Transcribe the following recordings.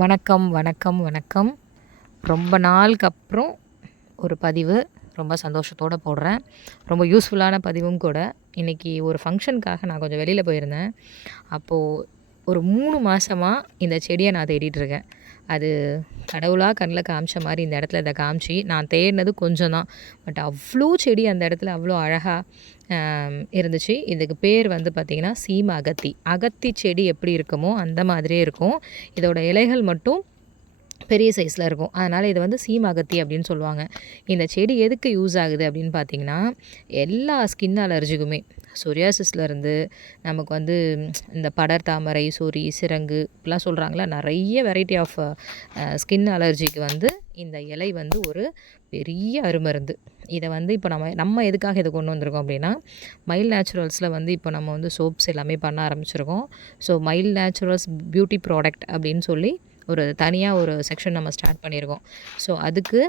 வணக்கம் வணக்கம் வணக்கம். ரொம்ப நாளுக்கு அப்புறம் ஒரு பதிவு ரொம்ப சந்தோஷத்தோடு போடுறேன். ரொம்ப யூஸ்ஃபுல்லான பதிவும் கூட. இன்றைக்கி ஒரு ஃபங்க்ஷனுக்காக நான் கொஞ்சம் வெளியில் போயிருந்தேன். அப்போது ஒரு 3 மாதமா இந்த செடியை நான் தேடிட்டுருக்கேன். அது கடவுளாக கண்ணில் காமிச்ச மாதிரி இந்த இடத்துல இதை காமிச்சு நான் தேடினது கொஞ்சம் தான். பட் அவ்வளோ செடி அந்த இடத்துல அவ்வளோ அழகாக இருந்துச்சு. இதுக்கு பேர் வந்து பார்த்திங்கன்னா சீம அகத்தி. அகத்தி செடி எப்படி இருக்குமோ அந்த மாதிரியே இருக்கும். இதோட இலைகள் மட்டும் பெரிய சைஸில் இருக்கும். அதனால் இதை வந்து சீம அகத்தி அப்படின்னு சொல்லுவாங்க. இந்த செடி எதுக்கு யூஸ் ஆகுது அப்படின்னு பார்த்திங்கன்னா, எல்லா ஸ்கின் அலர்ஜிக்குமே சொரியாசிஸ்லேருந்து நமக்கு வந்து இந்த படர் தாமரை, சொறி, சிரங்கு இப்படிலாம் சொல்கிறாங்களா, நிறைய வெரைட்டி ஆஃப் ஸ்கின் அலர்ஜிக்கு வந்து இந்த இலை வந்து ஒரு பெரிய அருமருந்து. இதை வந்து இப்போ நம்ம எதுக்காக இதை கொண்டு வந்திருக்கோம் அப்படின்னா, மைல் நேச்சுரல்ஸில் வந்து இப்போ நம்ம வந்து சோப்ஸ் எல்லாமே பண்ண ஆரம்பிச்சிருக்கோம். So mile naturals beauty product அப்படின்னு சொல்லி ஒரு தனியாக ஒரு செக்ஷன் நம்ம ஸ்டார்ட் பண்ணியிருக்கோம். ஸோ அதுக்கு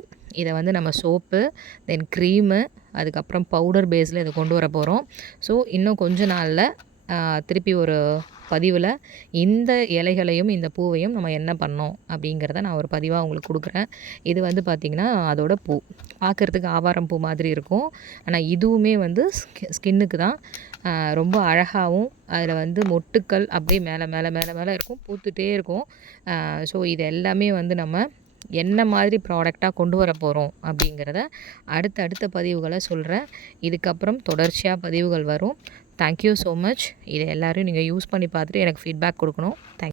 இதை வந்து நம்ம சோப்பு, தென் க்ரீமு, அதுக்கப்புறம் பவுடர் பேஸில் இதை கொண்டு வர போகிறோம். ஸோ இன்னும் கொஞ்ச நாளில் திருப்பி ஒரு பதிவில் இந்த இலைகளையும் இந்த பூவையும் நம்ம என்ன பண்ணோம் அப்படிங்கிறத நான் ஒரு பதிவாக உங்களுக்கு கொடுக்குறேன். இது வந்து பார்த்திங்கன்னா அதோட பூ பார்க்குறதுக்கு ஆவாரம் பூ மாதிரி இருக்கும். ஆனால் இதுவுமே வந்து ஸ்கின்னுக்கு தான் ரொம்ப அழகாகவும், அதில் வந்து மொட்டுக்கள் அப்படியே மேலே மேலே மேலே மேலே இருக்கும், பூத்துட்டே இருக்கும். ஸோ இது எல்லாமே வந்து நம்ம என்ன மாதிரி ப்ராடக்டாக கொண்டு வர போகிறோம் அப்படிங்கிறத அடுத்த பதிவுகளை சொல்கிறேன். இதுக்கப்புறம் தொடர்ச்சியாக பதிவுகள் வரும். Thank you so much. இதை எல்லோரும் நீங்கள் யூஸ் பண்ணி பார்த்துட்டு எனக்கு ஃபீட்பேக் கொடுக்கணும். தேங்க்